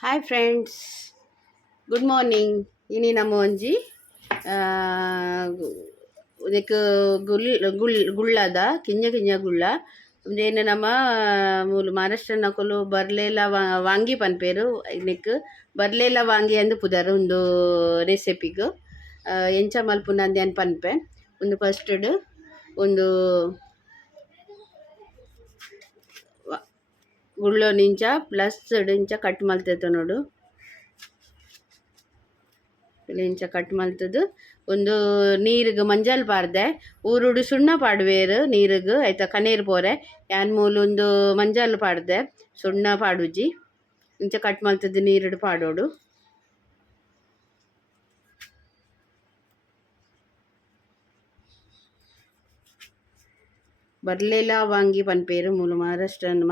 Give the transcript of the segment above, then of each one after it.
Hi friends, good morning. ಇನಿ ನಮ್ಮ ಒಂಜಿ ಇದಕ್ಕೆ ಗುಳ್ಳದ ಕಿಂಜ ಕಿಂಜ ಗುಳ್ಳ ಉಂದೇನು ನಮ್ಮ ಮೂಲು ಮಹಾರಾಷ್ಟ್ರ ನಕಲು ಬರ್ಲೆಲ ವಾಂಗಿ ಪನ್ಪೇರು ಇದಕ್ಕೆ ಬರ್ಲೆಲ ವಾಂಗಿ ಅಂದು ಪುದರ್ ಒಂದು ರೆಸಿಪಿಗೆ ಎಂಚ ಮಲ್ಪುನಂದು ಏನು ಪನ್ಪೆ ಒಂದು ಫಸ್ಟಡ್ ಒಂದು ಗುಳ್ಳೋ ನಿಂಚ ಪ್ಲಸ್ ಇಂಚ ಕಟ್ ಮಲ್ತೈತೆ ನೋಡು. ಇಂಚ ಕಟ್ ಮಲ್ತದು ಒಂದು ನೀರಿಗೆ ಮಂಜಲ್ ಪಾರ್ದೆ ಊರುಡು ಸುಣ್ಣ ಪಾಡುವೇರು ನೀರಿಗೆ ಆಯ್ತಾ ಕಣ್ಣೀರು ಪೋರೆ ಯಾನ್ ಮೂಲು ಒಂದು ಮಂಜಲ್ ಪಾಡ್ದೆ ಸುಣ್ಣ ಪಾಡುಜಿ ಇಂಚ ಕಟ್ ಮಲ್ತದ್ದು ನೀರುಡು ಪಾಡೋಡು. ಬರ್ಲೆಲ ವಾಂಗಿ ಪನ್ಪೇರು ಮೂಲು ಮಹಾರಾಷ್ಟ್ರನ್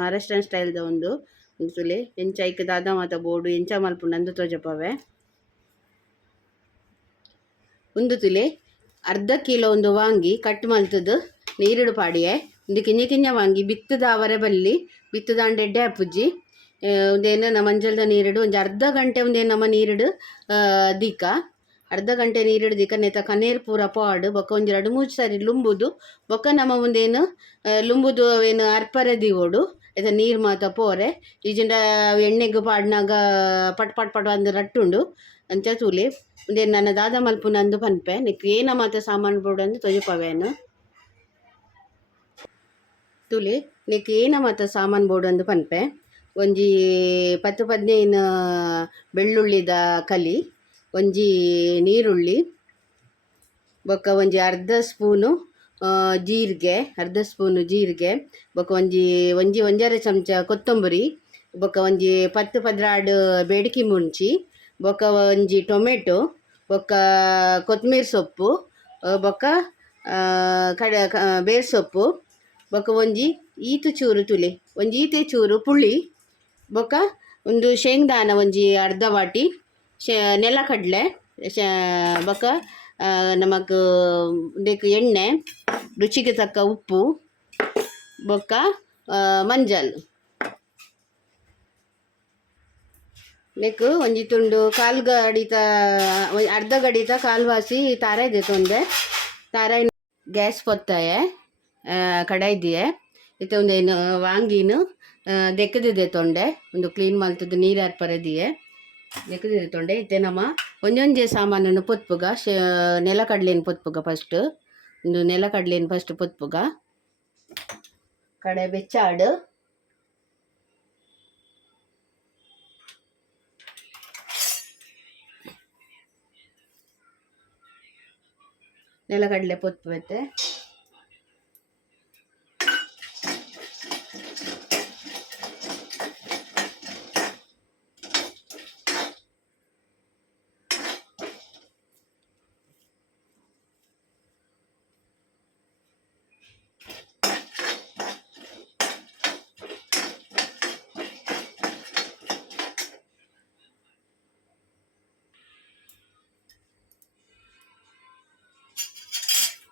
ಸ್ಟೈಲ್ದ ಒಂದು ಸುಲೆ ಎಂಚ ಐಕ್ ದಾದ ಮಾತ ಬೋರ್ಡು ಎಂಚ ಮಲ್ಪು ನಂದು ತೋಜಪವೆ ಒಂದು ತುಲೆ ಅರ್ಧ ಕಿಲೋ ಒಂದು ವಾಂಗಿ ಕಟ್ ಮಲ್ತದು ನೀರುಡು ಪಾಡಿಯೆ ಒಂದು ಕಿಂಜ ಕಿಂಜ ವಾಂಗಿ ಬಿತ್ತದ ಅವರೆ ಬಲ್ಲಿ ಬಿತ್ತದ ಅಂಡೆಡ್ಡೆ ಅಪ್ಪುಜ್ಜಿ ಒಂದೇನು ನಮ್ಮ ಮಂಜಲ್ದ ನೀರುಡು ಒಂದು ಅರ್ಧ ಗಂಟೆ ಒಂದೇನು ನಮ್ಮ ನೀರುಡು ದೀಕ ಅರ್ಧ ಗಂಟೆ ನೀರುಡು ದೀಕ ನೆತ ಕನೇರು ಪೂರ ಪಾಡು ಬೊಕ್ಕ ಒಂದು 2-3 ಸಾರಿ ಲುಂಬುದು ಬೊಕ್ಕ ನಮ್ಮ ಒಂದೇನು ಲುಂಬುದು ಅವೇನು ಅರ್ಪರೆ ದಿಗೋಡು ಆಯ್ತಾ ನೀರು ಮಾತ ಪೋರೆ ಈಜಿಂದ ಎಣ್ಣೆಗೆ ಪಾಡ್ನಾಗ ಪಟ್ ಪಟ್ ಪಟ್ ಒಂದು ರಟ್ಟುಂಡು ಅಂಚ ತೂಲೆ ಒಂದೇ ನನ್ನ ದಾದ ಮಲ್ಪು ನಂದು ಪನ್ಪೆ ನಿಕ್ ಏನ ಮಾತ ಸಾಮಾನು ಬೋರ್ಡು ಅಂದು ತೊಜಪವೇನು ತುಲೆ ನಿಕ್ ಏನ ಮಾತ ಸಾಮಾನು ಬೋರ್ಡು ಅಂದು ಪನ್ಪೆ ಒಂಜಿ 10-15 ಬೆಳ್ಳುಳ್ಳಿದ ಕಲಿ ಒಂಜಿ ನೀರುಳ್ಳಿ ಬೊಕ್ಕ ಒಂಜಿ ಅರ್ಧ ಸ್ಪೂನು ಜೀರಿಗೆ ಬೊಕ್ಕ ಒಂಜರೆ ಚಮಚ ಕೊತ್ತಂಬರಿ ಬೊಕ್ಕ ಒಂಜಿ 10-12 ಬೇಡಿಕೆ ಮುಂಚಿ ಬೊಕ್ಕ ಒಂಜಿ ಟೊಮೆಟೊ ಬೊಕ್ಕ ಕೊತ್ತಂಬರಿ ಸೊಪ್ಪು ಬೊಕ್ಕ ಬೇರ್ ಸೊಪ್ಪು ಬೊಕ್ಕ ಒಂಜಿ ಈತು ಚೂರು ತುಲೆ ಒಂಜಿ ಈತೆ ಚೂರು ಪುಳಿ ಬೊಕ್ಕ ಒಂದು ಶೇಂಗ್ದಾನ ಒಂಜಿ ಅರ್ಧ ವಾಟಿ ನೆಲಕಡಲೆ ಬೊಕ್ಕ ನಮಕ್ ಇದಕ್ಕೆ ಎಣ್ಣೆ ರುಚಿಗೆ ತಕ್ಕ ಉಪ್ಪು ಬೊಕ್ಕ ಮಂಜಲ್ ನೆಕ್ ಒಂಜಿ ತುಂಡು ಕಾಲು ಗಡಿತ ಅರ್ಧ ಗಡಿತ ಕಾಲ್ವಾಸಿ ತಾರಾಯಿ ದೆತೊಂದೆ ತಾರಾಯಿ ಗ್ಯಾಸ್ ಪೊತ್ತಾಯೆ ಕಡಾಯ್ದಿಯೆ ಇತ್ತೆ ಒಂದೇನು ವಾಂಗಿನು ದೆಕ್ಕದಿದೆ ತೊಂಡೆ ಒಂದು ಕ್ಲೀನ್ ಮಲ್ತದ್ದು ನೀರು ಅರ್ಪರದಿಯೆ ದೆಕ್ಕದಿದೆ ತೊಂಡೆ ಇತ್ತೆ ನಮ್ಮ ಒಂಜೊಂಜೆ ಸಾಮಾನನ್ನು ಪೊತ್ಪುಗ ನೆಲಕಡ್ಲೆನ ಪೊತ್ಪುಗ ಫಸ್ಟ್ ಒಂದು ನೆಲಕಡ್ಲೆನ ಫಸ್ಟ್ ಪೊತ್ಪುಗ ಕಡೆ ಬೆಚ್ಚಾಡು ನೆಲಕಡಲೆ ಪೊತ್ಪುತ್ತೆ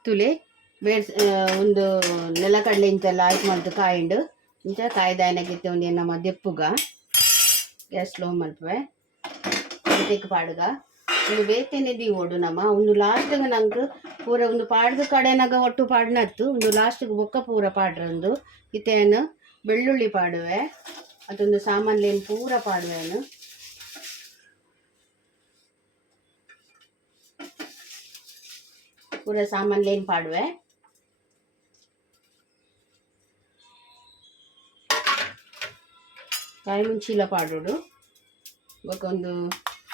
ತುಲೆ ಬೇಡ್ ಒಂದು ನೆಲಕಡಲೆ ಇಂತೆಲ್ಲ ಆಯ್ತು ಮಾಡ್ದು ಕಾಯಿಂಡು ಇಂಚ ಕಾಯ್ದಾಯನಗಿತ್ತೆ ಒಂದು ನಮ್ಮ ದೆಪ್ಪುಗ ಗ್ಯಾಸ್ ಸ್ಲೋ ಮಲ್ಪವೆ ತೆಕ್ ಪಾಡುಗ ಒಂದು ಬೇತೇನೆ ಓಡು ನಮ್ಮ ಒಂದು ಲಾಸ್ಟ್ಗೆ ನಂಗೆ ಪೂರ ಒಂದು ಪಾಡ್ದು ಕಡೆನಾಗ ಒಟ್ಟು ಪಾಡ್ನತ್ತು ಒಂದು ಲಾಸ್ಟ್ಗೆ ಬೊಕ್ಕ ಪೂರ ಪಾಡ್ರಂದು ಇತ್ತೇನು ಬೆಳ್ಳುಳ್ಳಿ ಪಾಡುವೆ ಅದೊಂದು ಸಾಮಾನ್ಲೇನು ಪೂರ ಪಾಡುವೆನು ಪೂರ ಸಾಮಾನ್ಲೇನು ಪಾಡುವೆ ಕಾಯಿ ಮುಂಚಿಲ ಪಾಡೋಡು ಬೊಕ್ಕ ಒಂದು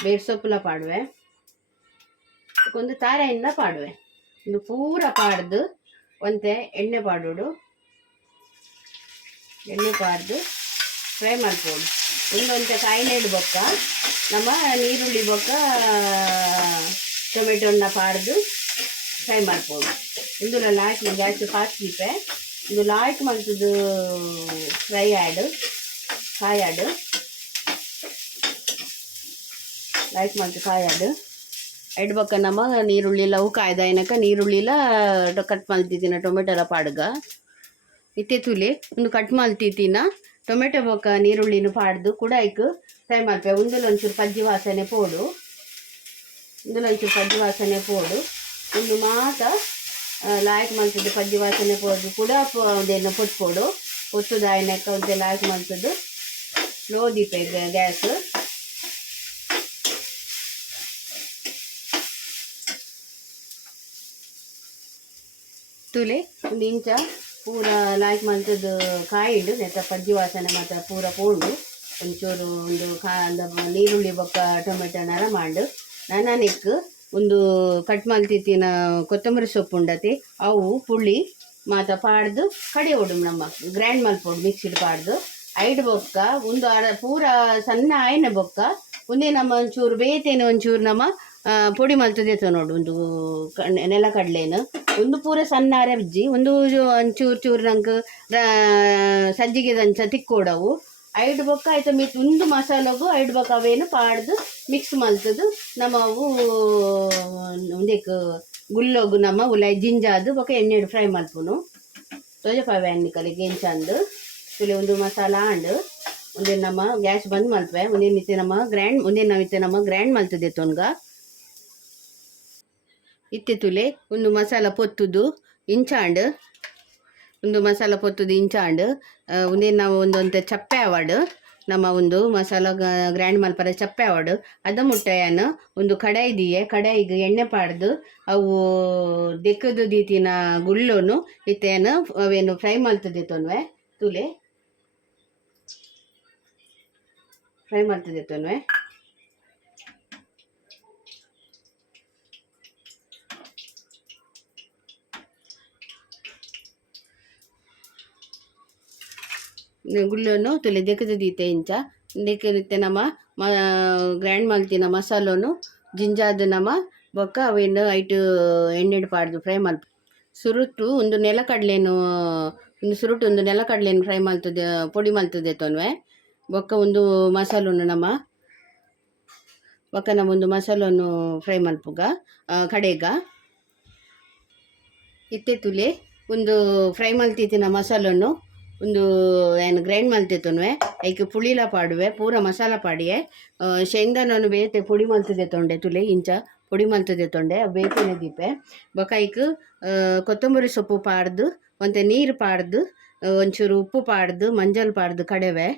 ಬೇರ್ ಸೊಪ್ಪುಲ ಪಾಡುವೆ ಒಂದು ತಾರೆಯಿಂದ ಪಾಡುವೆ ಒಂದು ಪೂರ ಪಾಡ್ದು ಒಂತೆ ಎಣ್ಣೆ ಪಾಡೋಡು ಎಣ್ಣೆ ಪಾಡ್ದು ಫ್ರೈ ಮಾಡ್ಬೋದು ಒಂದೊಂತೆ ಕಾಯಿನೆಡು ಬೊಕ್ಕ ನಮ್ಮ ನೀರುಳ್ಳಿ ಬೊಕ್ಕ ಟೊಮೆಟೊನ್ನ ಪಾಡ್ದು ಫ್ರೈ ಮಾಡ್ಬೋದು ಒಂದು ಲಾಯ್ಕ್ ಗ್ಯಾಸ್ ಫಾಸ್ಟ್ ದೀಪೆ ಒಂದು ಲಾಯ್ಕ್ ಮಾಡ್ತದ್ದು ಫ್ರೈ ಆ್ಯಡ್ ಕಾಯಿ ಆ್ಯಡ್ ಲೈಕ್ ಮಾಡ್ತು ಕಾಯಿ ಆ್ಯಡ್ ಎಡ್ ಬೊಕ್ಕ ನಮ್ಮ ನೀರುಳ್ಳಿಲ ಅವು ಕಾಯ್ದಾಯನಕ ನೀರುಳ್ಳಿಲ ಕಟ್ ಮಲ್ತಿತ್ತಿನ ಟೊಮೆಟೊಲ ಪಾಡ್ಗ ಇತ್ತೆ ತುಲೆ ಒಂದು ಕಟ್ ಮಲ್ತಿತ್ತಿನ ಟೊಮೆಟೊ ಬೊಕ್ಕ ನೀರುಳ್ಳಿನ ಪಾಡ್ದು ಕೂಡ ಐಕ್ ಫ್ರೈ ಮಲ್ಪೆ. ಒಂಚೂರು ಪಜ್ಜಿ ವಾಸನೆ ಪೋಡು, ಒಂಚೂರು ಪಜ್ಜಿ ವಾಸನೆ ಪೋಡು. ಒಂದು ಮಾತ ಲಾಯ್ಕ್ ಮಲ್ತದ್ದು ಪಜ್ಜಿ ವಾಸನೆ ಪೋದು ಕೂಡ ಅದೇನು ಪೊಟ್ಪೋಡು ಪೊತ್ತುದ ಆಯ್ನಕ್ಕ ಒಂತೆ ಲಾಯ್ಕ್ ಮಲ್ತದ್ದು. Low ದೀಪೆ gas. ತುಲೆ ಒಂದು ಇಂಚ ಪೂರ ಲಾಯ್ಕ್ ಮಲ್ತದ್ದು ಕಾಯಿಡು ನೆತ್ತ ಪಜ್ಜಿ ವಾಸನೆ ಮಾತ್ರ ಪೂರ ಪೋಂಡು. ಒಂಚೂರು ಒಂದು ನೀರುಳ್ಳಿ ಬೊಕ್ಕ ಟೊಮೆಟೊ ನರ ಮಾಡು. ನನನೆಕ್ ಒಂದು ಕಟ್ ಮಲ್ತಿತ್ತಿನ ಕೊತ್ತಂಬರಿ ಸೊಪ್ಪು ಉಂಡತಿ ಅವು ಪುಳಿ ಮಾತ ಪಾಡ್ದು ಕಡೆ ಒಡು ನಮ್ಮ ಗ್ರ್ಯಾಂಡ್ ಮಲ್ಪೊಡು ಮಿಕ್ಸಿಡ್ ಪಾಡ್ದು ಐಡ್ ಬೊಕ್ಕ ಒಂದು ಪೂರ ಸಣ್ಣ ಆಯ್ನ ಬೊಕ್ಕ ಒಂದೇ ನಮ್ಮ ಒಂಚೂರು ಬೇತೇನೆ ಒಂಚೂರು ನಮ್ಮ ಪೊಡಿ ಮಲ್ತದೇತ ನೋಡು. ಒಂದು ನೆಲಕಡ್ಲೇನು ಒಂದು ಪೂರ ಸಣ್ಣ ಅರಬ್ಜಿ ಒಂದು ಒಂಚೂರು ಚೂರು ನಂಗೆ ಸಜ್ಜಿಗೆ ದಂಚ ತಿಕ್ಕೋಡವು ಐಡ್ ಬೊಕ್ಕ ಆಯ್ತು ಒಂದು ಮಸಾಲೆಗೂ ಐಡ್ ಬೊಕ್ಕ ಅವೇನು ಪಾಡ್ದು ಮಿಕ್ಸ್ ಮಲ್ತದು ನಮ್ಮ ಅವು ಒಂದೇಕ್ ಗುಲ್ಲೋಗು ನಮ್ಮ ಉಲಾಯ್ ಜಿಂಜಾದು ಬೊಕ್ಕ ಎಣ್ಣೆಡು ಫ್ರೈ ಮಲ್ಪುನು ತೋಜಪಾವೆ ಅನ್ನಿಕಲಿ ಗೆಂಚಂದು ತುಲೆ ಒಂದು ಮಸಾಲ ಆಂಡು ಒಂದೇ ನಮ್ಮ ಗ್ಯಾಸ್ ಬಂದ್ ಮಲ್ಪೆ. ಒಂದೇ ಮಿತ್ತೆ ನಮ್ಮ ಗ್ರ್ಯಾಂಡ್ ಮಲ್ತದೆ ತೊನ್ಗ ಇತ್ತೆ ತುಲೆ ಒಂದು ಮಸಾಲ ಪೊತ್ತುದು ಇಂಚಾಂಡು ಒಂದು ಮಸಾಲ ಪೊತ್ತುದು ಇಂಚಾಂಡು ಒಂದೇ ನಾವು ಒಂದೊಂದು ಚಪ್ಪೆ ಆವಾಡು ನಮ್ಮ ಒಂದು ಮಸಾಲ ಗ್ರ್ಯಾಂಡ್ ಮಲ್ಪರ ಚಪ್ಪೆ ಆವಾಡು ಅದ ಮುಟ್ಟೆಯನ್ನು ಒಂದು ಕಡಾಯಿಗೆ ಎಣ್ಣೆ ಪಾಡ್ದು ಅವು ದೆಕ್ಕದು ದೀತಿನ ಗುಳ್ಳೋನು ಇತ್ತೇನು ಅವೇನು ಫ್ರೈ ಮಲ್ತದೆ ತೊನ್ವೆ ತುಲೆ ಫ್ರೈ ಮಲ್ತದೆ ತೊನ್ವೆ. ಗುಳ್ಳೋನು ತುಲೆ ದೆಕ್ಕದು ದೀತೆ ಇಂಚ ದೆಕ್ಕದಿತ್ತೆ ನಮ್ಮ ಗ್ರ್ಯಾಂಡ್ ಮಲ್ತಿನ ಮಸಾಲೋನು ಜಿಂಜಾದ ನಮ್ಮ ಬೊಕ್ಕ ಅವೇನು ಐಟು ಎಣ್ಣೆಡು ಪಾಡ್ದು ಫ್ರೈ ಮಲ್ಪ. ಸುರುಟು ಒಂದು ನೆಲಕಡ್ಲೆನು ಫ್ರೈ ಮಲ್ತದೆ ಪೊಡಿ ಮಲ್ತದೆ ತೊನ್ವೆ ಬೊಕ್ಕ ಒಂದು ಮಸಾಲೋನು ನಮ್ಮ ಒಂದು ಮಸಾಲೋನು ಫ್ರೈ ಮಲ್ಪುಗ ಕಡೆಗ ಇತ್ತೆ ತುಲೆ ಒಂದು ಫ್ರೈ ಮಲ್ತಿತ್ತಿನ ಮಸಾಲೋನು ಒಂದು ಏನು ಗ್ರೈಂಡ್ ಮಲ್ತಿತ್ತೊನ್ವೆ ಐಕೆ ಪುಳಿಲ ಪಾಡುವೆ ಪೂರ ಮಸಾಲ ಪಾಡಿಯೆ ಶೇಂಗಾನೂ ಬೇತೆ ಪುಡಿ ಮಲ್ತದೆ ತೊಂಡೆ ತುಲೆ ಇಂಚ ಪುಡಿ ಮಲ್ತದೆ ತೊಂಡೆ ಬೇತೇನೆ ದೀಪೆ ಬೊಕ ಐಕ್ ಕೊತ್ತಂಬರಿ ಸೊಪ್ಪು ಪಾಡ್ದು ಒಂತೆ ನೀರು ಪಾಡ್ದು ಒಂಚೂರು ಉಪ್ಪು ಪಾಡ್ದು ಮಂಜಲ್ ಪಾಡ್ದು ಕಡೆವೆ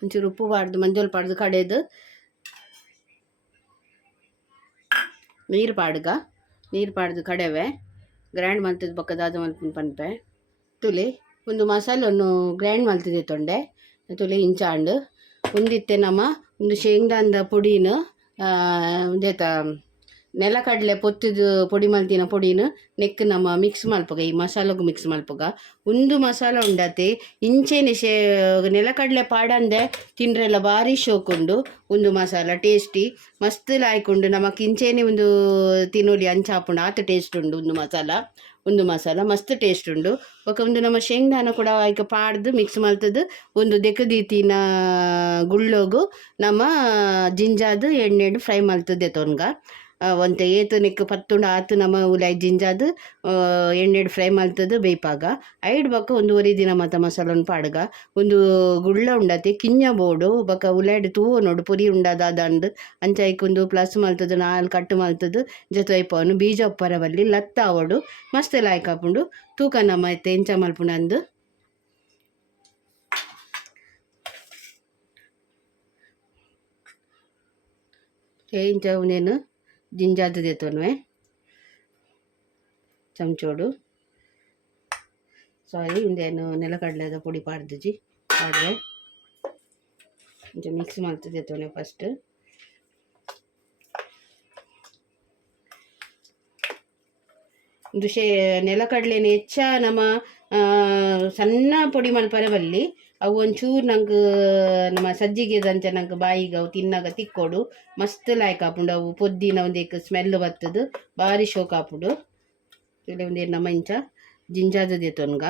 ಒಂಚೂರು ಉಪ್ಪು ಪಾಡ್ದು ಮಂಜಲ್ ಪಾಡ್ದು ಕಡೆದು ನೀರು ಪಾಡ್ದು ಕಡೆವೆ ಗ್ರ್ಯಾಂಡ್ ಮಲ್ತದ ಬೊಕ್ಕದಾದ ಮಲ್ಪುನ ಪನ್ಪೆ ತುಲೆ ಒಂದು ಮಸಾಲನ್ನು ಗ್ರ್ಯಾಂಡ್ ಮಲ್ತದೆ ತೊಂಡೆ ತುಲೆ ಇಂಚಾಂಡು ಒಂದಿತ್ತೆ ನಮ್ಮ ಒಂದು ಶೇಂಗಾದ ಪುಡಿನ ದೇತ ನೆಲಕಡಲೆ ಪೊತ್ತುದು ಪೊಡಿ ಮಲ್ತಿನ ಪೊಡಿನ ನೆಕ್ ನಮ್ಮ ಮಿಕ್ಸ್ ಮಲ್ಪಗ ಈ ಮಸಾಲಗೂ ಮಿಕ್ಸ್ ಮಲ್ಪಗ ಒಂದು ಮಸಾಲ ಉಂಡತೆ ಇಂಚೆನೆ ನೆಲಕಡಲೆ ಪಾಡಂದೆ ತಿಂಡ್ರೆಲ್ಲ ಭಾರಿ ಶೋಕುಂಡು. ಒಂದು ಮಸಾಲ ಟೇಸ್ಟಿ ಮಸ್ತ್ ಲಾಯ್ಕೊಂಡು ನಮಕ್ ಇಂಚೆನೆ ಒಂದು ತಿನ್ನೋಲಿ ಅಂಚಾಪುಂಡು ಆತ ಟೇಸ್ಟ್ ಉಂಡು. ಒಂದು ಮಸಾಲ ಮಸ್ತ್ ಟೇಸ್ಟ್ ಉಂಡು. ಒಂದು ನಮ್ಮ ಶೇಂಗಾನ ಕೂಡ ಆಯ್ಕೆ ಪಾಡ್ದು ಮಿಕ್ಸ್ ಮಲ್ತದ್ದು ಒಂದು ದೆಕ್ಕದೀತಿನ ಗುಳ್ಳೋಗು ನಮ್ಮ ಜಿಂಜಾದು ಎಣ್ಣೆಡು ಫ್ರೈ ಮಲ್ತದೆ ತೊನ್ಗ ಒಂತೆ ಏತು ನೆಕ್ ಪತ್ತುಂಡು ಆತು ನಮ್ಮ ಉಲಾಯ್ ಜಿಂಜಾದು ಎಣ್ಣೆಡು ಫ್ರೈ ಮಲ್ತದ್ದು ಬೇಯ್ಪಾಗ ಐಡ್ ಬೊಕ್ಕ ಒಂದು ಒರಿದಿನ ಮತ ಮಸಾಲನ್ ಪಾಡ್ಗ ಒಂದು ಗುಳ್ಳ ಉಂಡತೆ ಕಿಂಜ ಬೋಡು ಬೊಕ ಉಲಾಯ್ಡ್ ತೂವು ನೋಡು ಪುರಿ ಉಂಡದಾದಂಡು ಅಂಚ ಐಕೊಂದು ಪ್ಲಸ್ ಮಲ್ತದ್ದು ನಾಲ್ ಕಟ್ಟು ಮಲ್ತದ್ದು ಜೊತೆ ಬೀಜ ಉಪ್ಪರವಲ್ಲಿ ಲತ್ತ ಅವಡು ಮಸ್ತ್ ಲಾಯ್ಕ್ ಆಪುಂಡು ತೂಕ ನಮ್ಮ ಐತೆ ಎಂಚ ಮಲ್ಪುನಂದು ಇಂಚ ಉನೇನು ಜಿಂಜಾದು ದೇತೊನ್ವೆ ಚಮಚೋಡು ಇಂದೇನು ನೆಲಕಡಲೆದ ಪುಡಿ ಪಾಡ್ದುಜಿ ಪಾಡ್ವೆ ಮಿಕ್ಸ್ ಮಾಡ್ತದೆ ತೊನೆ ಫಸ್ಟ್ ಒಂದು ನೆಲಕಡಲೆನ ಹೆಚ್ಚ ನಮ್ಮ ಸಣ್ಣ ಪೊಡಿ ಮಲ್ಪರವಲ್ಲಿ ಅವು ಒಂಚೂರು ನಂಗೆ ನಮ್ಮ ಸಜ್ಜಿಗೆ ದಂಚ ನಂಗೆ ಬಾಯಿಗೆ ಅವು ತಿನ್ನಾಗ ತಿಕ್ಕೋಡು ಮಸ್ತ್ ಲಾಯ್ಕ್ ಆಪುಂಡು. ಅವು ಪೊದ್ದಿನ ಒಂದೇಕ ಸ್ಮೆಲ್ ಬರ್ತದು ಭಾರಿ ಶೋಕ್ ಆಪುಂಡು. ಇಲ್ಲಿ ಒಂದೇನು ನಮ್ಮ ಇಂಚ ಜಿಂಜಾದದೆ ತೊನ್ಗ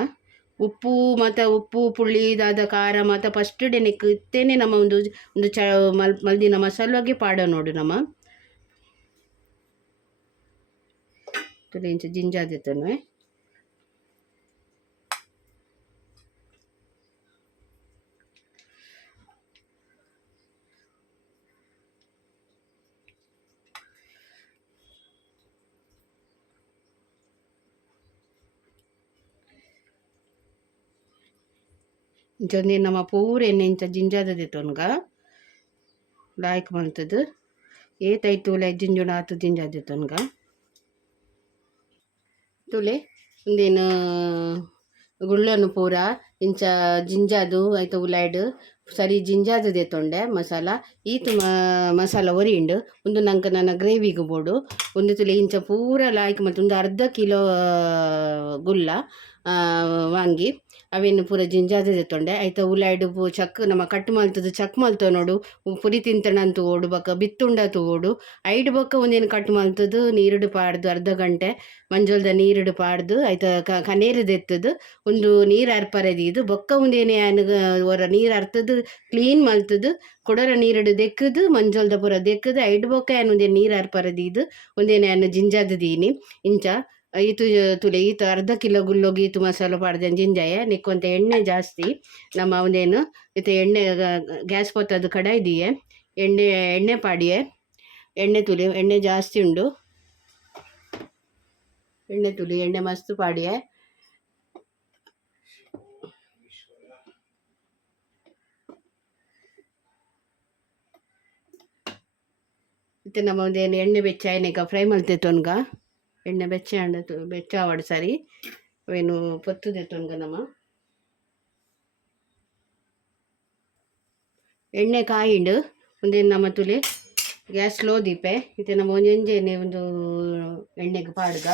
ಉಪ್ಪು ಪುಳಿದಾದ ಖಾರ ಮತ್ತು ಫಸ್ಟ್ ನೆಕ್ ಇತ್ತೇನೆ ನಮ್ಮ ಒಂದು ಮಲ್ದಿನ ಮಸಾಲಾಗೆ ಪಾಡ ನೋಡು ನಮ್ಮ ಇಂಚ ಜಿಂಜಾದೆ ತೊನ್ವೆ ಇಂಚೊಂದು ನಮ್ಮ ಪೂರ ಎಣ್ಣೆ ಇಂಚ ಜಿಂಜಾದ ದೆತೊನ್ಗ ಲಾಯ್ಕ್ ಮಲ್ತದು ಏತೈ ತೂಲೆ ಜಿಂಜುಣ ಆತು ಜಿಂಜಾದ ದೆತೊನ್ಗ ತುಲೆ ಒಂದೇನು ಗುಳ್ಳನು ಪೂರ ಇಂಚ ಜಿಂಜಾದು ಐತ ಉಲಾಯ್ಡ್ ಸರಿ ಜಿಂಜಾದು ದೆತೊಂಡೆ ಮಸಾಲ ಈತು ಮಸಾಲ ಒರಿಯಿಂಡು ಒಂದು ನಂಗೆ ನನ್ನ ಗ್ರೇವಿಗೆ ಬೋಡು ಒಂದು ತುಲೆ ಇಂಚ ಪೂರ ಲಾಯ್ಕ್ ಮತ್ತು ಒಂದು ಅರ್ಧ ಕಿಲೋ ಗುಲ್ಲ ವಾಂಗಿ ಅವೇನು ಪೂರ ಜಿಂಜಾದು ದೆತೊಂಡೆ ಐತ ಉಲಾಯ್ಡ್ ಚಕ್ ನಮ್ಮ ಕಟ್ ಮಲ್ತದು ಚಕ್ ಮಲ್ತವ ನೋಡು ಪುರಿ ತಿಂತಣಂತು ಓಡು ಬೊಕ್ಕ ಬಿತ್ತುಂಡತು ಓಡು ಐಡ್ ಬೊಕ್ಕ ಒಂದೇನು ಕಟ್ ಮಲ್ತದು ನೀರುಡು ಪಾಡ್ದು ಅರ್ಧ ಗಂಟೆ ಮಂಜೋಲ್ದ ನೀರುಡು ಪಾಡ್ದು ಐತ ಕನೇರು ದೆತ್ತದು ಒಂದು ನೀರು ಅರ್ಪರದೀದು ಬೊಕ್ಕ ಒಂದೇನೆ ಒರ ನೀರು ಅರ್ತದು ಕ್ಲೀನ್ ಮಲ್ತದು ಕೊಡರ ನೀರುಡು ದೆಕ್ಕದು ಮಂಜೋಲ್ದ ಪೂರ ದೆಕ್ಕದು ಐಡ್ ಬೊಕ್ಕ ಏನು ಒಂದೇ ನೀರು ಅರ್ಪರದೀದು ಒಂದೇನೆ ಅನ್ನು ಜಿಂಜಾದು ದೀನಿ ಇಂಚ ಈತು ತುಲೆ ಈತು ಅರ್ಧ ಕಿಲೋ ಗುಲ್ಲೋಗಿ ಈತು ಮಸಾಲ ಪಾಡ್ದೆ ಜಿಂಜಾಯ ನಿಕ್ಕೊಂತ ಎಣ್ಣೆ ಜಾಸ್ತಿ ನಮ್ಮ ಒಂದೇನು ಈತ ಎಣ್ಣೆ ಗ್ಯಾಸ್ ಪೊತ್ತದು ಕಡಾಯ್ದಿಯೇ ಎಣ್ಣೆ ಪಾಡಿಯೇ ಎಣ್ಣೆ ತುಲಿ ಎಣ್ಣೆ ಜಾಸ್ತಿ ಉಂಡು ಎಣ್ಣೆ ತುಲಿ ಎಣ್ಣೆ ಮಸ್ತ್ ಪಾಡಿಯೇ ಇತ್ತೆ ನಮ್ಮ ಒಂದೇನು ಎಣ್ಣೆ ಬೆಚ್ಚಾಯನೇಗ ಫ್ರೈ ಮಲ್ತೆತೊನ್ಗ ಎಣ್ಣೆ ಬೆಚ್ಚಾವಡು ಸರಿ ಅವೇನು ಪೊತ್ತು ದೆತೊನ್ಗ ನಮ್ಮ ಎಣ್ಣೆ ಕಾಯಿಂಡು ಒಂದೇನು ನಮ್ಮ ತುಲೆ ಗ್ಯಾಸ್ ಸ್ಲೋ ದೀಪೆ ಇತ್ತೆ ನಮ್ಮ ಒಂಜೆಂಜೆನೆ ಒಂದು ಎಣ್ಣೆಗೆ ಪಾಡ್ಗ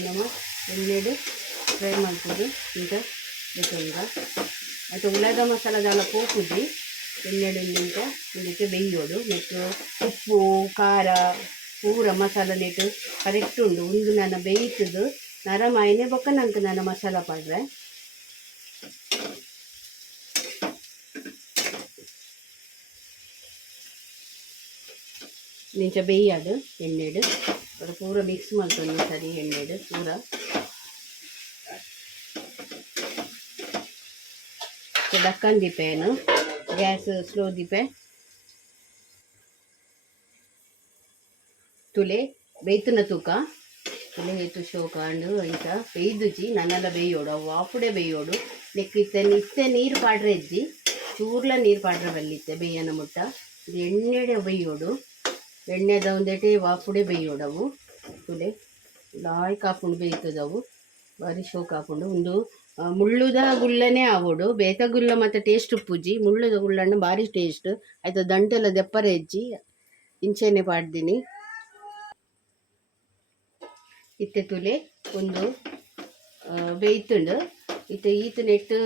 ನಮ್ಮ ಎಣ್ಣೆಡು ಫ್ರೈ ಮಾಡ್ಬೋದು ಈಗ ಬೇಕಂಗ ಮತ್ತು ಉಳ್ಳಾಗ ಮಸಾಲದಲ್ಲ ಪೋಪುಜಿ ಎಣ್ಣೆಡು ಇಂತ ಇದಕ್ಕೆ ಬೇಯೋಡು ಮತ್ತು ಉಪ್ಪು ಖಾರ ಪೂರ ಮಸಾಲ ನೆಟ್ಟು ಕರೆಕ್ಟ್ ಉಂಡು ಒಂದು ನಾನು ಬೇಯ್ತದು ನರಮಾಯನೆ ಬೊಕ್ಕ ನಂಗೆ ನಾನು ಮಸಾಲ ಪಾಡ್ರೆ ನಿಂಚ ಬೇಯ್ಯಾಡು ಎಣ್ಣೆಡು ಅದು ಪೂರ ಮಿಕ್ಸ್ ಮಾಡ್ಕೊಂಡು ಸರಿ ಎಣ್ಣೆಡು ಪೂರ ಡಕ್ಕನ್ ದೀಪೇನು ಗ್ಯಾಸ್ ಸ್ಲೋ ದೀಪೆ ತುಲೆ ಬೇಯ್ತನ ತೂಕ ತುಲೆ ಹೇತು ಶೋಕಾಂಡು ಇಂತ ಬೇಯ್ದುಜಿ ನನ್ನೆಲ್ಲ ಬೇಯೋಡು ಅವು ಆಫುಡೆ ಬೇಯೋಡು ನೆಕ್ ಇತ್ತೆ ನೀರು ಪಾಡ್ರೆ ಇಜ್ಜಿ ಚೂರ್ಲ ನೀರು ಪಾಡ್ರೆ ಬಲ್ಲಿತ್ತೆ ಬೇಯನ ಮುಟ್ಟ ಇದು ಎಣ್ಣೆಡೆ ಬೇಯೋಡು ಎಣ್ಣೆದ ಒಂದೇಟೆ ವಾಪುಡೆ ಬೇಯೋಡವು ತುಲೆ ಲಾಯ್ಕ್ ಹಾಕೊಂಡು ಬೇಯ್ತದವು ಬಾರಿ ಶೋಕ್ ಹಾಕೊಂಡು ಒಂದು ಮುಳ್ಳುದ ಗುಳ್ಳನೇ ಆವೋಡು ಬೇತ ಗುಲ್ಲ ಮತ್ತು ಟೇಸ್ಟ್ ಉಪ್ಪುಜಿ ಮುಳ್ಳುದ ಗುಳ್ಳಣ್ಣು ಭಾರಿ ಟೇಸ್ಟ್ ಆಯ್ತು ದಂಟೆಲ್ಲ ದೆಪ್ಪರ ಹೆಜ್ಜಿ ಇಂಚೆನೆ ಪಾಡ್ದೀನಿ ಇತ್ತೆ ತುಲೆ ಒಂದು ಬೇಯ್ತುಂಡು ಇತ್ತೆ ಈತು ನೆಟ್ಟು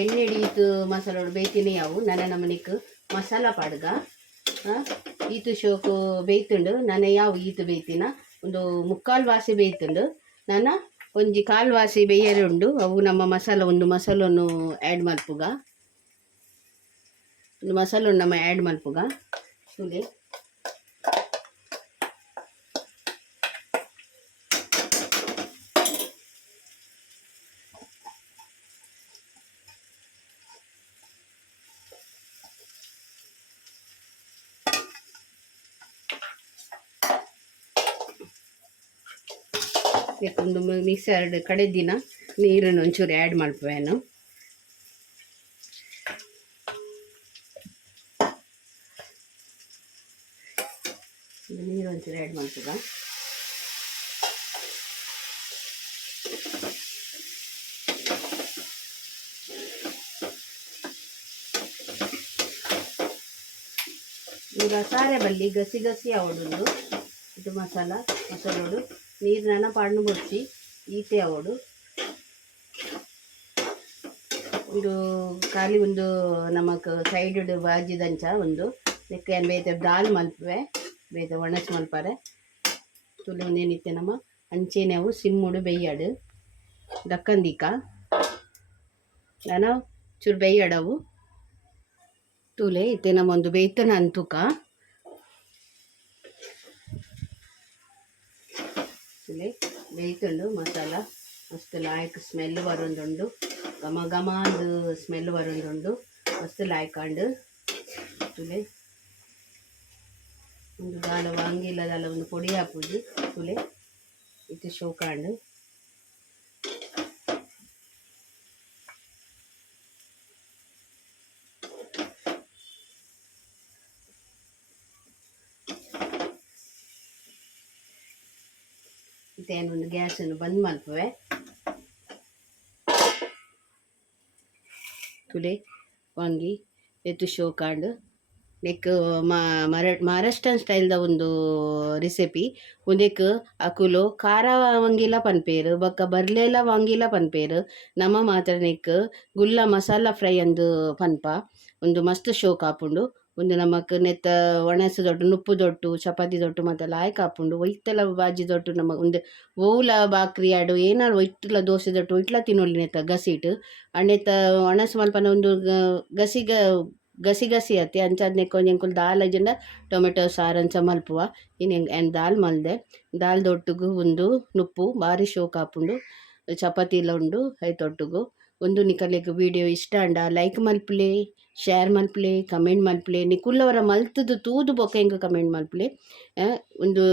ಎಣ್ಣೆಡಿ ಈತು ಮಸಾಲ ಬೇಯ್ತೀನಿ ಯಾವು ನನ್ನ ನಮನಿಕ್ ಮಸಾಲ ಪಾಡ್ಗ ಈತು ಶೋಕು ಬೇಯ್ತುಂಡು ನಾನು ಯಾವ ಈತು ಬೇಯ್ತಿನ ಒಂದು ಮುಕ್ಕಾಲು ವಾಸಿ ಬೇಯ್ತುಂಡು ನಾನು ಒಂಜಿ ಕಾಲು ವಾಸಿ ಬೇಯರೆ ಉಂಡು ಅವು ನಮ್ಮ ಮಸಾಲ ಒಂದು ಮಸಾಲನ್ನು ಆ್ಯಡ್ ಮಲ್ಪುಗ ಒಂದು ಮಸಾಲನ್ನು ನಮ್ಮ ಆ್ಯಡ್ ಮಲ್ಪುಗ ಸುಲೆ ಒಂದು ಮಿಕ್ಸರ್ ಕಡೆದಿನ ನೀರನ್ನು ಒಂಚೂರು ಆ್ಯಡ್ ಮಾಡ್ಪೇನು ನೀರು ಒಂಚೂರು ಆ್ಯಡ್ ಮಾಡ್ತದ ಈಗ ಸಾರೆ ಬಲ್ಲಿ ಗಸಿ ಗಸಿ ಆವಡುಂಡು ಇದು ಮಸಾಲೋಡು ನೀರು ನನ್ನ ಪಾಡ್ನು ಬೊಚ್ಚಿ ಈತೆ ಆವಡು ಒಂದು ಖಾಲಿ ಒಂದು ನಮಕ್ ಸೈಡ್ ಬಾಜಿದಂಚ ಒಂದು ಲೆಕ್ಕ ಏನು ಬೇತೆ ದಾಲ್ ಮಲ್ಪೆ ಬೇತೆ ಒಣಸ್ ಮಲ್ಪಾರೆ ತುಳು ಒಂದೇನಿತ್ತೆ ನಮ್ಮ ಅಂಚೆನೆವು ಸಿಮ್ಮುಡು ಬೇಯ್ಯಾಡು ದಕ್ಕಂದಿಕ ನಾನು ಚೂರು ಬೇಯ್ಯಾಡವು ತೂಲೆ ಇತ್ತೆ ನಮ್ಮೊಂದು ಬೇಯ್ತನ ಅಂತುಕ ತುಲೆ ಬೇಯ್ತುಂಡು ಮಸಾಲ ಮಸ್ತ್ ಲಾಯ್ಕ್ ಸ್ಮೆಲ್ ಬರೋದುಂಡು ಘಮ ಘಮಾಂದು ಸ್ಮೆಲ್ ಬರೋದುಂಡು ಮಸ್ತ್ ಲಾಯ್ಕಾಂಡು ತುಲೆ ಒಂದು ದಾಲ ವಾಂಗಿಲದಾಲ ಒಂದು ಪೊಡಿ ಹಾಪುಜಿ ತುಲೆ ಇತ್ತು ಶೋಕಾಂಡು ಇತ್ತೇನೊಂದು ಗ್ಯಾಸನ್ನು ಬಂದ್ ಮಲ್ಪುವೆ ತುಲೆ ವಾಂಗಿ ಎತ್ತು ಶೋಕಾಂಡು ನೆಕ್ ಮಹಾರಾಷ್ಟ್ರನ್ ಸ್ಟೈಲ್ದ ಒಂದು ರೆಸಿಪಿ ಉಂದೆಕ್ ಅಕುಲು ಖಾರ ವಂಗಿಲ ಪನ್ಪೇರು ಬೊಕ್ಕ ಬರ್ಲೆಲ ವಾಂಗಿಲ ಪನ್ಪೇರು ನಮ ಮಾತ್ರ ನೆಕ್ ಗುಲ್ಲ ಮಸಾಲ ಫ್ರೈ ಅಂದು ಪನ್ಪ ಒಂದು ಮಸ್ತ್ ಶೋಕ್ ಆಪುಂಡು ಒಂದು ನಮಕ್ ನೆತ್ತ ಒಣಸು ದೊಟ್ಟು ನುಪ್ಪು ದೊಟ್ಟು ಚಪಾತಿ ದೊಟ್ಟು ಮತ್ತೆ ಲಾಯ್ಕ್ ಆಪುಂಡು ಒಯ್ತಲ ಬಾಜಿ ದೊಟ್ಟು ನಮ ಒಂದು ಓವುಲ ಬಾಕ್ರಿ ಆಡು ಏನಾರು ಒಯ್ತಲ ದೋಸೆ ದೊಟ್ಟು ಒಯ್ತಲ ತಿನ್ನೊಲಿ ನೆತ್ತ ಗಸಿಟ್ ಅಣ್ಣೆತ್ತ ಒಣಸು ಮಲ್ಪನ ಒಂದು ಗಸಿ ಗಸಿ ಅತ್ತಿ ಅಂಚಾದ್ನೆ ಒಂಜಿ ದಾಲ್ ಅಜಂಡ ಟೊಮೆಟೊ ಸಾರು ಅಂಚ ಮಲ್ಪುವ ಇನ್ನು ದಾಲ್ ಮಲ್ದೆ ದಾಲ್ ದೊಟ್ಟುಗು ಒಂದು ನುಪ್ಪು ಬಾರಿ ಶೋಕ್ ಆಪುಂಡು ಚಪಾತಿಲ ಉಂಡು ಐತೊಟ್ಟುಗು ಒಂದು ನಿಕಲೆಗ್ ವಿಡಿಯೋ ಇಷ್ಟ ಅಂಡ ಲೈಕ್ ಮಲ್ಪುಲೆ ಶೇರ್ ಮಲ್ಪುಲೆ ಕಮೆಂಟ್ ಮಲ್ಪುಲೆ ನಿಕುಲ್ಲವರ ಮಲ್ತುದು ತೂದು ಬೊಕ ಹೆಂಗೆ ಕಮೆಂಟ್ ಮಲ್ಪುಲೆ ಒಂದು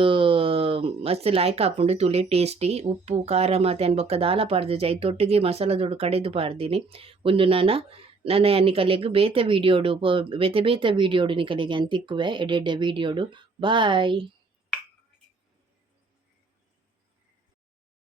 ಮಸ್ತ್ ಲಾಯ್ಕ್ ಆಪುಂಡು ತುಲೆ ಟೇಸ್ಟಿ ಉಪ್ಪು ಖಾರ ಮತ್ತು ಬೊಕ್ಕ ದಾಲ ಪಾಡ್ದು ಐತೊಟ್ಟಿಗೆ ಮಸಾಲ ದೊಡ್ಡು ಕಡೆದು ಪಾಡ್ದಿನಿ ಒಂದು ನನ್ನ ನಿಕಲೆಗ್ ಬೇತೆ ವೀಡಿಯೋಡು ಬೇತೆ ಬೇತೆ ವೀಡಿಯೋಡು ನಿಕಲೆಗೆ ಅಂತಿಕ್ಕುವೆ ಎಡೆಡ್ಡೆ ವೀಡಿಯೋಡು ಬಾಯ್.